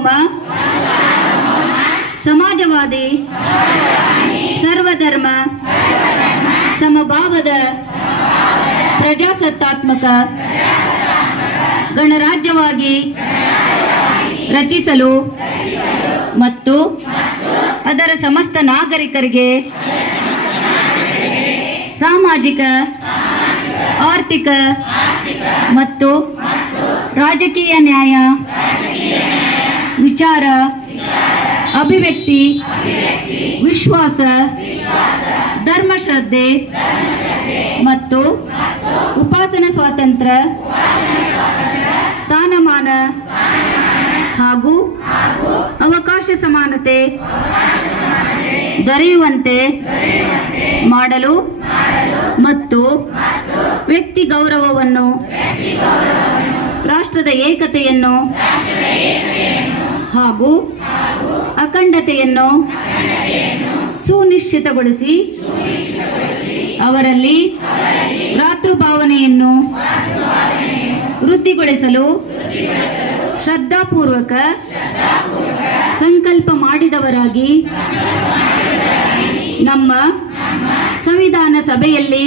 ಸಾರ್ವಭೌಮ ಸಮಾಜವಾದಿ ಸರ್ವಧರ್ಮ ಸಮಭಾವದ ಪ್ರಜಾಸತ್ತಾತ್ಮಕ ಗಣರಾಜ್ಯವಾಗಿ ರಚಿಸಲು ಮತ್ತು ಅದರ ಸಮಸ್ತ ನಾಗರಿಕರಿಗೆ ಸಾಮಾಜಿಕ ಆರ್ಥಿಕ ಮತ್ತು ರಾಜಕೀಯ ನ್ಯಾಯ ವಿಚಾರ ಅಭಿವ್ಯಕ್ತಿ ವಿಶ್ವಾಸ ಧರ್ಮಶ್ರದ್ಧೆ ಮತ್ತು ಉಪಾಸನಾ ಸ್ವಾತಂತ್ರ್ಯ ಸ್ಥಾನಮಾನ ಹಾಗೂ ಅವಕಾಶ ಸಮಾನತೆ ದೊರೆಯುವಂತೆ ಮಾಡಲು ಮತ್ತು ವ್ಯಕ್ತಿ ಗೌರವವನ್ನು ರಾಷ್ಟ್ರದ ಏಕತೆಯನ್ನು ಹಾಗೂ ಅಖಂಡತೆಯನ್ನು ಸುನಿಶ್ಚಿತಗೊಳಿಸಿ ಅವರಲ್ಲಿ ಭ್ರಾತೃಭಾವನೆಯನ್ನು ವೃದ್ಧಿಗೊಳಿಸಲು ಶ್ರದ್ಧಾಪೂರ್ವಕ ಸಂಕಲ್ಪ ಮಾಡಿದವರಾಗಿ ನಮ್ಮ ಸಂವಿಧಾನ ಸಭೆಯಲ್ಲಿ